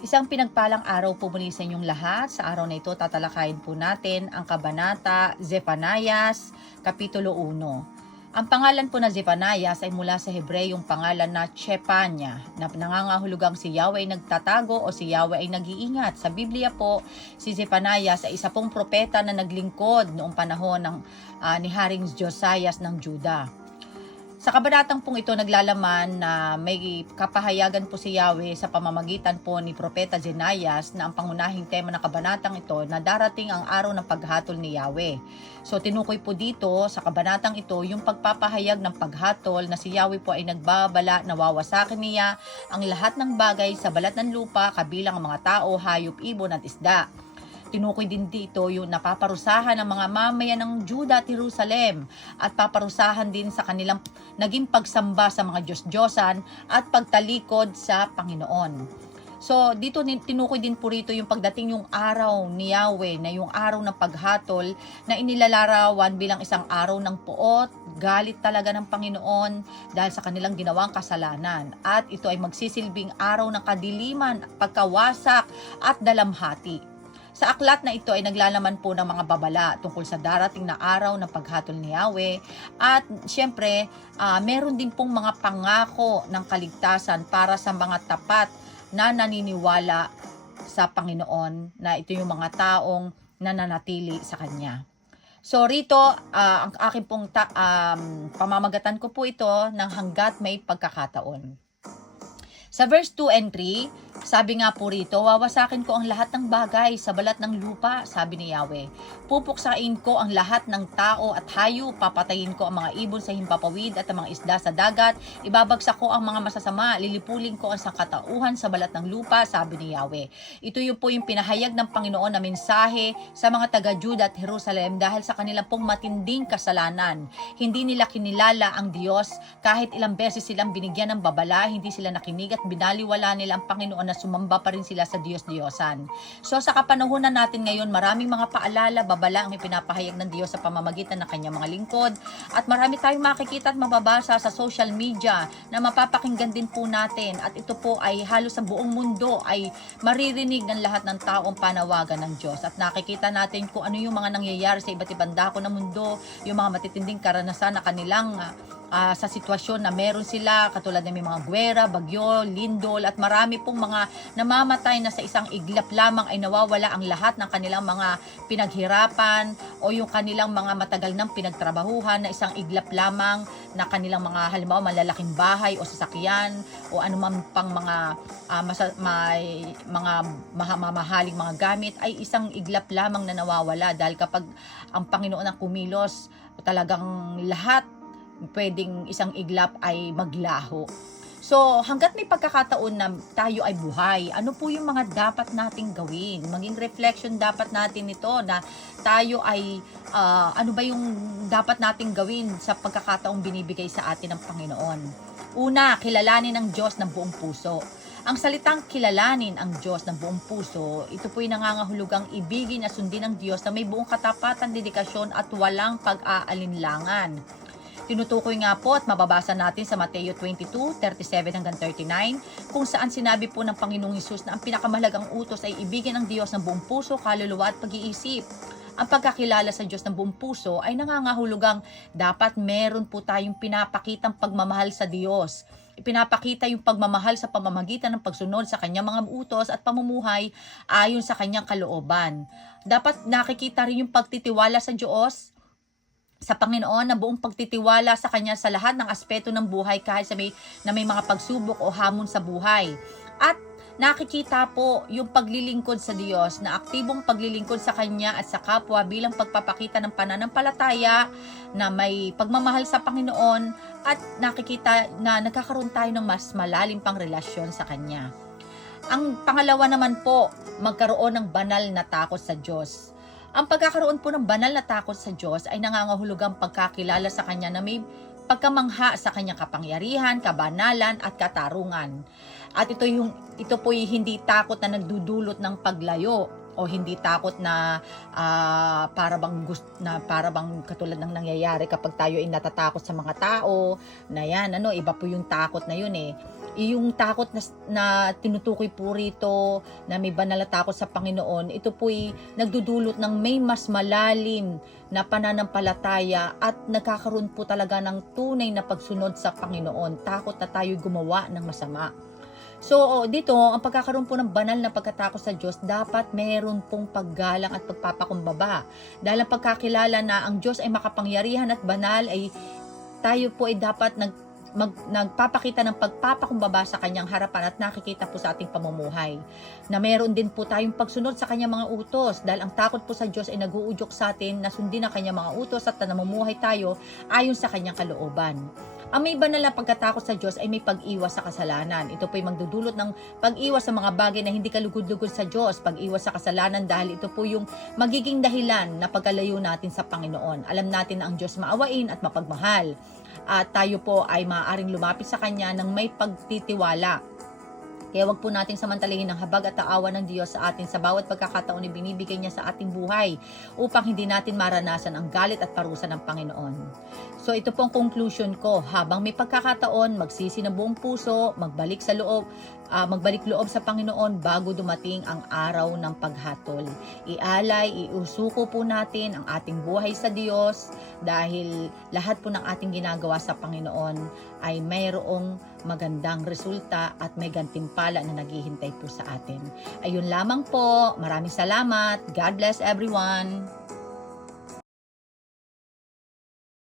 Isang pinagpalang araw po muli sa inyong lahat. Sa araw na ito, tatalakayin po natin ang Kabanata Zephanias, Kapitulo 1. Ang pangalan po na Zephanias ay mula sa Hebreyong pangalan na Chepanya, na nangangahulugang si Yahweh ay nagtatago o si Yahweh ay nag-iingat. Sa Biblia po, si Zephanias ay isa pong propeta na naglingkod noong panahon ni Haring Josias ng Juda. Sa kabanatang pong ito naglalaman na may kapahayagan po si Yahweh sa pamamagitan po ni Propeta Zephanias na ang pangunahing tema ng kabanatang ito na darating ang araw ng paghatol ni Yahweh. So tinukoy po dito sa kabanatang ito yung pagpapahayag ng paghatol na si Yahweh po ay nagbabala na wawasakin niya ang lahat ng bagay sa balat ng lupa kabilang ang mga tao, hayop, ibon at isda. Tinukoy din dito yung napaparusahan ng mga mamayan ng Juda at Jerusalem at paparusahan din sa kanilang naging pagsamba sa mga Diyos-Diyosan at pagtalikod sa Panginoon. So dito tinukoy din po rito yung pagdating yung araw ni Yahweh na yung araw ng paghatol na inilalarawan bilang isang araw ng puot, galit talaga ng Panginoon dahil sa kanilang ginawang kasalanan. At ito ay magsisilbing araw ng kadiliman, pagkawasak at dalamhati. Sa aklat na ito ay naglalaman po ng mga babala tungkol sa darating na araw ng paghatol ni Yahweh at syempre meron din pong mga pangako ng kaligtasan para sa mga tapat na naniniwala sa Panginoon na ito yung mga taong nananatili sa Kanya. So rito, ang aking pong pamamagatan ko po ito ng hanggat may pagkakataon. Sa verse 2 and 3, sabi nga po rito, wawasakin ko ang lahat ng bagay sa balat ng lupa, sabi ni Yahweh. Pupuksain ko ang lahat ng tao at hayop, papatayin ko ang mga ibon sa himpapawid at ang mga isda sa dagat, ibabagsak ko ang mga masasama, lilipulin ko ang sangkatauhan sa balat ng lupa, sabi ni Yahweh. Ito yung po yung pinahayag ng Panginoon na mensahe sa mga taga-Juda at Jerusalem dahil sa kanilang pong matinding kasalanan. Hindi nila kinilala ang Diyos, kahit ilang beses silang binigyan ng babala, hindi sila nakinig at binaliwala nila ang Panginoon na sumamba pa rin sila sa Diyos-Diyosan. So sa kapanahunan natin ngayon, maraming mga paalala, babala ang ipinapahayag ng Diyos sa pamamagitan ng kanyang mga lingkod at marami tayong makikita at mababasa sa social media na mapapakinggan din po natin at ito po ay halos sa buong mundo ay maririnig ng lahat ng taong panawagan ng Diyos at nakikita natin kung ano yung mga nangyayari sa iba't ibang dako ng mundo, yung mga matitinding karanasan na kanilang sa sitwasyon na meron sila, katulad ng may mga gwera, bagyo, lindol at marami pong mga namamatay na sa isang iglap lamang ay nawawala ang lahat ng kanilang mga pinaghirapan o yung kanilang mga matagal ng pinagtrabahuhan na isang iglap lamang na kanilang mga halimbawa malalaking bahay o sasakyan o anuman pang mga mamahaling mga gamit ay isang iglap lamang na nawawala dahil kapag ang Panginoon ang kumilos talagang lahat pwedeng isang iglap ay maglaho. So, hanggat may pagkakataon na tayo ay buhay, ano po yung mga dapat nating gawin? Maging reflection dapat natin ito na tayo ay, ano ba yung dapat nating gawin sa pagkakataong binibigay sa atin ng Panginoon? Una, kilalanin ang Diyos ng buong puso. Ang salitang kilalanin ang Diyos ng buong puso, ito po'y nangangahulugang ibigin at sundin ng Diyos na may buong katapatan, dedikasyon at walang pag-aalinlangan. Tinutukoy nga po at mababasa natin sa Mateo 22:37 hanggang 39 kung saan sinabi po ng Panginoong Hesus na ang pinakamahalagang utos ay ibigin ang Diyos ng buong puso, kaluluwa at pag-iisip. Ang pagkakilala sa Diyos ng buong puso ay nangangahulugang dapat meron po tayong pinapakitang pagmamahal sa Diyos. Ipinapakita yung pagmamahal sa pamamagitan ng pagsunod sa kanyang mga utos at pamumuhay ayon sa kanyang kalooban. Dapat nakikita rin yung pagtitiwala sa Diyos, sa Panginoon na buong pagtitiwala sa Kanya sa lahat ng aspeto ng buhay kahit na may mga pagsubok o hamon sa buhay. At nakikita po yung paglilingkod sa Diyos na aktibong paglilingkod sa Kanya at sa kapwa bilang pagpapakita ng pananampalataya na may pagmamahal sa Panginoon at nakikita na nagkakaroon tayo ng mas malalim pang relasyon sa Kanya. Ang pangalawa naman po, magkaroon ng banal na takot sa Diyos. Ang pagkakaroon po ng banal na takot sa Diyos ay nangangahulugang pagkakilala sa Kanya na may pagkamangha sa Kanyang kapangyarihan, kabanalan at katarungan. At ito po hindi takot na nagdudulot ng paglayo o hindi takot na para bang katulad ng nangyayari kapag tayo ay natatakot sa mga tao na yan, iba po yung takot na yun eh. yung takot na tinutukoy po rito, na may banal na takot sa Panginoon, ito po'y nagdudulot ng may mas malalim na pananampalataya at nagkakaroon po talaga ng tunay na pagsunod sa Panginoon. Takot na tayo'y gumawa ng masama. So, dito, ang pagkakaroon po ng banal na pagkatakot sa Diyos, dapat meron pong paggalang at pagpapakumbaba. Dahil ang pagkakilala na ang Diyos ay makapangyarihan at banal, ay tayo po ay dapat nagpapakita ng pagpapakumbaba sa kanyang harapan at nakikita po sa ating pamumuhay. Na meron din po tayong pagsunod sa kanyang mga utos, dahil ang takot po sa Diyos ay nag-uudyok sa atin na sundin ang kanyang mga utos at namumuhay tayo ayon sa kanyang kalooban. Ang may banal na pagkatakot sa Diyos ay may pag-iwas sa kasalanan. Ito po ay magdudulot ng pag-iwas sa mga bagay na hindi kalugod-lugod sa Diyos, pag-iwas sa kasalanan, dahil ito po yung magiging dahilan na pagkalayo natin sa Panginoon. Alam natin na ang Diyos maawain at mapagmahal. At tayo po ay maaaring lumapit sa Kanya ng may pagtitiwala. Kaya wag po natin samantalahin ang habag at taawa ng Diyos sa atin sa bawat pagkakataon na binibigay niya sa ating buhay upang hindi natin maranasan ang galit at parusa ng Panginoon. So ito pong conclusion ko, habang may pagkakataon, magsisi ng buong puso, magbalik loob sa Panginoon bago dumating ang araw ng paghatol. Iusuko po natin ang ating buhay sa Diyos, dahil lahat po ng ating ginagawa sa Panginoon ay mayroong magandang resulta at may gantimpala na naghihintay po sa atin. Ayun lamang po. Maraming salamat. God bless everyone.